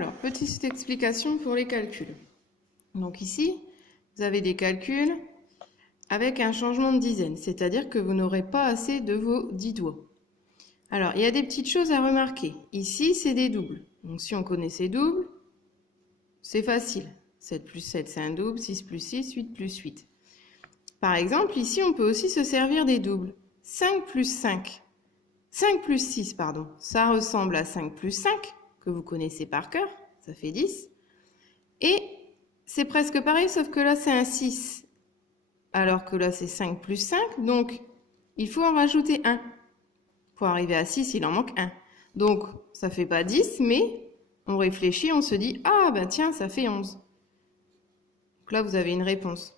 Alors, petite explication pour les calculs. Donc ici, vous avez des calculs avec un changement de dizaine, c'est-à-dire que vous n'aurez pas assez de vos 10 doigts. Alors, il y a des petites choses à remarquer. Ici, c'est des doubles. Donc si on connaît ces doubles, c'est facile. 7 plus 7, c'est un double. 6 plus 6, 8 plus 8. Par exemple, ici, on peut aussi se servir des doubles. 5 plus 5. 5 plus 6, pardon. Ça ressemble à 5 plus 5, que vous connaissez par cœur. Ça fait 10. Et c'est presque pareil, sauf que là, c'est un 6. Alors que là, c'est 5 plus 5. Donc, il faut en rajouter 1. Pour arriver à 6, il en manque 1. Donc, ça fait pas 10, mais on réfléchit, on se dit, ah, ben tiens, ça fait 11. Donc là, vous avez une réponse.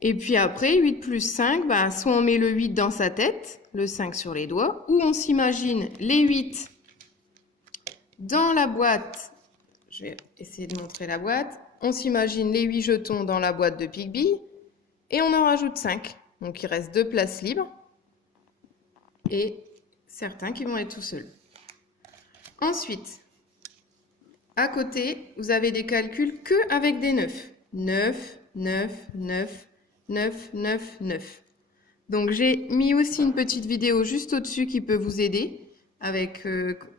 Et puis après, 8 plus 5, ben, soit on met le 8 dans sa tête, le 5 sur les doigts, ou on s'imagine les 8 dans la boîte. Je vais essayer de montrer la boîte. On s'imagine les 8 jetons dans la boîte de Pigby, et on en rajoute 5. Donc, il reste 2 places libres. Et certains qui vont être tout seuls. Ensuite, à côté, vous avez des calculs que avec des 9. 9, 9, 9, 9, 9, 9. Donc, j'ai mis aussi une petite vidéo juste au-dessus qui peut vous aider.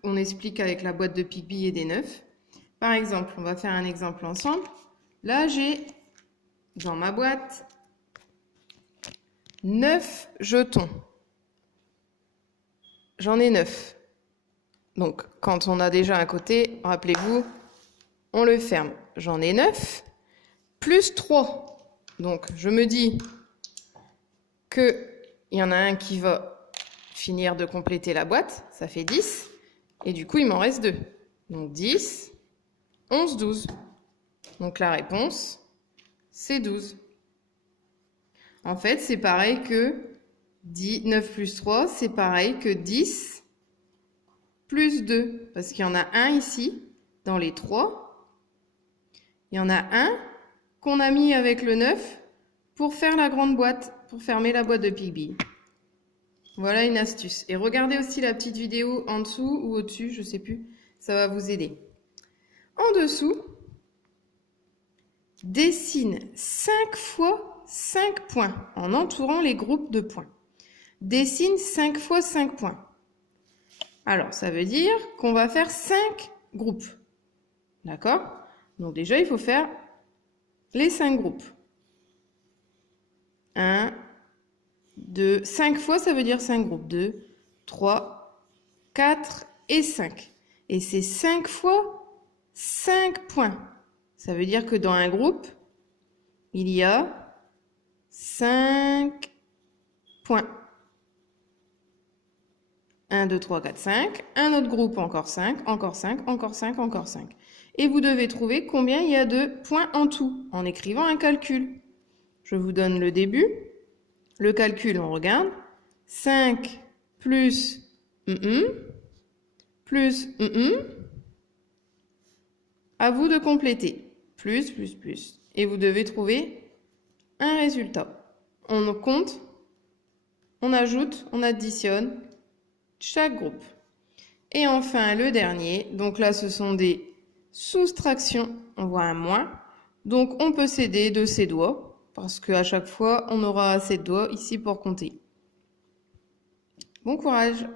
On explique avec la boîte de Pigby et des 9. Par exemple, on va faire un exemple ensemble. Là, j'ai dans ma boîte 9 jetons. J'en ai 9. Donc, quand on a déjà un côté, rappelez-vous, on le ferme. J'en ai 9, plus 3. Donc, je me dis qu'il y en a un qui va finir de compléter la boîte. Ça fait 10. Et du coup, il m'en reste 2. Donc, 10, 11, 12. Donc, la réponse, c'est 12. En fait, c'est pareil que 9 plus 3, c'est pareil que 10 plus 2. Parce qu'il y en a un ici, dans les 3. Il y en a un qu'on a mis avec le 9 pour faire la grande boîte, pour fermer la boîte de Pigby. Voilà une astuce. Et regardez aussi la petite vidéo en dessous ou au-dessus, je ne sais plus. Ça va vous aider. En dessous, dessine 5 fois 5 points en entourant les groupes de points. Dessine 5 fois 5 points. Alors, ça veut dire qu'on va faire 5 groupes. D'accord? Donc déjà, il faut faire les 5 groupes. 1, 2, 5 fois, ça veut dire 5 groupes. 2, 3, 4 et 5. Et c'est 5 fois 5 points. Ça veut dire que dans un groupe, il y a 5 points. 1, 2, 3, 4, 5. Un autre groupe, encore 5, encore 5, encore 5, encore 5. Et vous devez trouver combien il y a de points en tout, en écrivant un calcul. Je vous donne le début. Le calcul, on regarde. 5 plus plus à vous de compléter. Plus, plus, plus. Et vous devez trouver un résultat. On compte, on ajoute, on additionne chaque groupe. Et enfin, le dernier, donc là, ce sont des soustractions. On voit un moins. Donc, on peut s'aider de ses doigts, parce qu'à chaque fois, on aura assez de doigts ici pour compter. Bon courage!